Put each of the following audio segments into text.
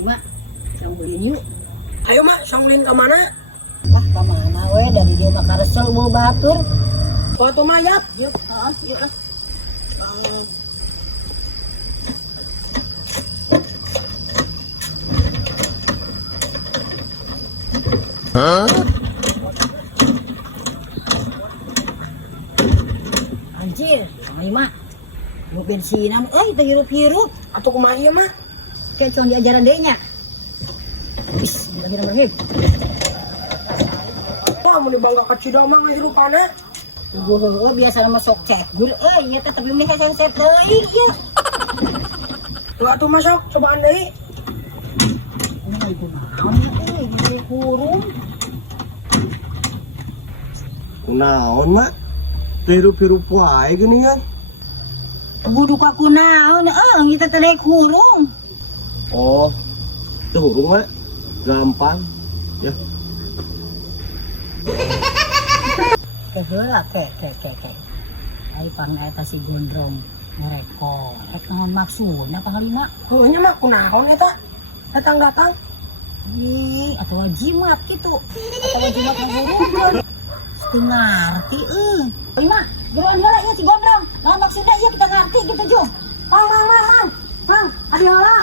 Mak, songlin yuk. Ayo mak, songlin ke mana? Wah, ke mana we? Dari dia mah karesel mau batur. Foto mayat. Yuk, yuk. Anjir, ayo mak. Mau bensinan, hirup-hirup. Atau kumaha ieu mah? Kayak cuma diajaran deh nya. Bismillahirrahmanirrahim. Wah, mau dibangga ke Cidoma ngahirupana. Gue biasa nama sok cek. Gue, nyata tapi ini saya set deui ya. Tuh atuh masuk, cobaan deui. Itu naon ini kurung. Naon mak? Hirup-hirup wae gini kan? Buduk aku naon, kita tadi kurung. Oh, turun mak? Gampang, ya. Keheula ke. Ai pang eta si gondrong mereko. Rek naon maksudna panglima? Heunya mah kunaon eta? Datang-datang. Ih, atuh jimat kitu. Atuh jimat ngurungkeun. Teu ngarti Lima, geroan heula ieu si gondrong. Naon maksudna ieu kita ngarti gitu jo. Mang, adi heula.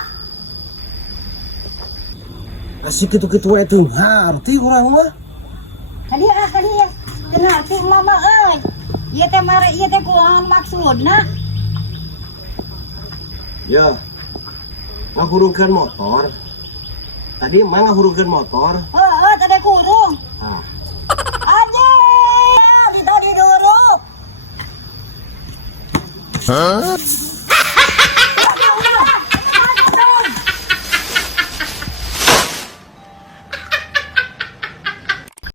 Asik gitu-gitu wae tuh ngarti urang mah. Tadi ya. Teu ngarti mama euy. Ieu teh mare ieu teh kunaon maksudna? Ya, ngahurungkeun motor. Tadi mah ngahurungkeun motor. Tadi kurung. Ah, Anjing, kita diduruk.